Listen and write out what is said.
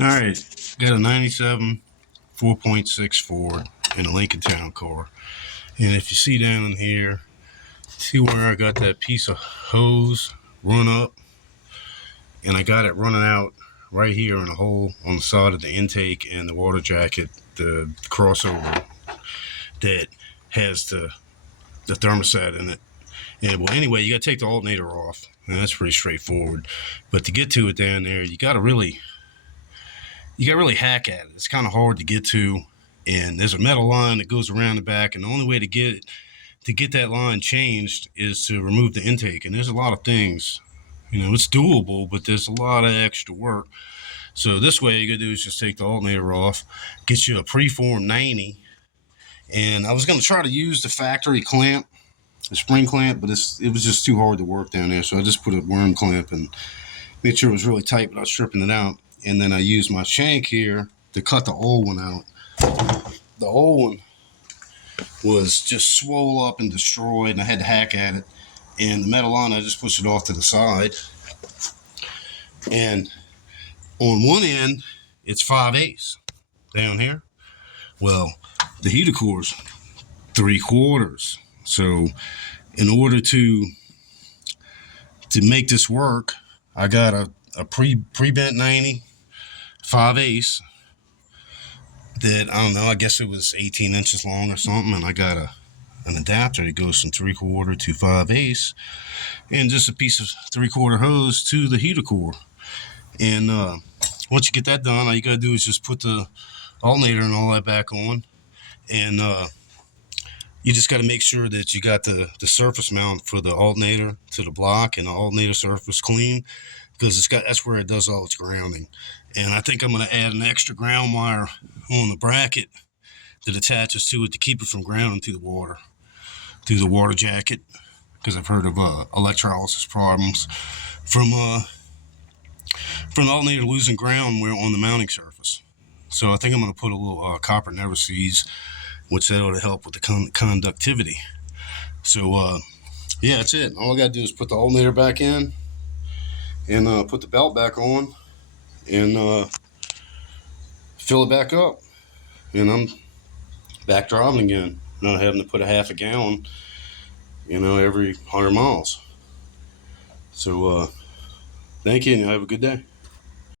All right, got a 97 4.6 Ford in a Lincoln Town car. And if you see down in here, see where I got that piece of hose run up? And I got it running out right here in a hole on the side of the intake and the water jacket, the crossover that has the thermostat in it. And well, anyway, you got to take the alternator off, and that's pretty straightforward. But to get to it down there, you got to really hack at it. It's kind of hard to get to, and there's a metal line that goes around the back, and the only way to get that line changed is to remove the intake. And there's a lot of things, it's doable, but there's a lot of extra work. So this way, you gotta do is just take the alternator off, get you a preformed 90, and I was gonna try to use the factory clamp, the spring clamp, but it was just too hard to work down there. So I just put a worm clamp and made sure it was really tight without stripping it out. And then I used my shank here to cut the old one out. The old one was just swole up and destroyed, and I had to hack at it. And the metal on, I just pushed it off to the side. And on one end, it's 5/8 down here. Well, the heater core's 3/4. So in order to make this work, I got a pre-bent 90, 5/8 that, I don't know, I guess it was 18 inches long or something, and I got an adapter that goes from 3/4 to 5/8, and just a piece of 3/4 hose to the heater core. And once you get that done, all you gotta do is just put the alternator and all that back on, and you just got to make sure that you got the surface mount for the alternator to the block and the alternator surface clean, because that's where it does all its grounding. And I think I'm going to add an extra ground wire on the bracket that attaches to it to keep it from grounding through the water jacket, because I've heard of electrolysis problems from the alternator losing ground where on the mounting surface. So I think I'm going to put a little copper never seeds, which that ought to help with the conductivity. So yeah, that's it. All I got to do is put the alternator back in and put the belt back on and fill it back up. And I'm back driving again, not having to put a half a gallon, every 100 miles. So thank you, and have a good day.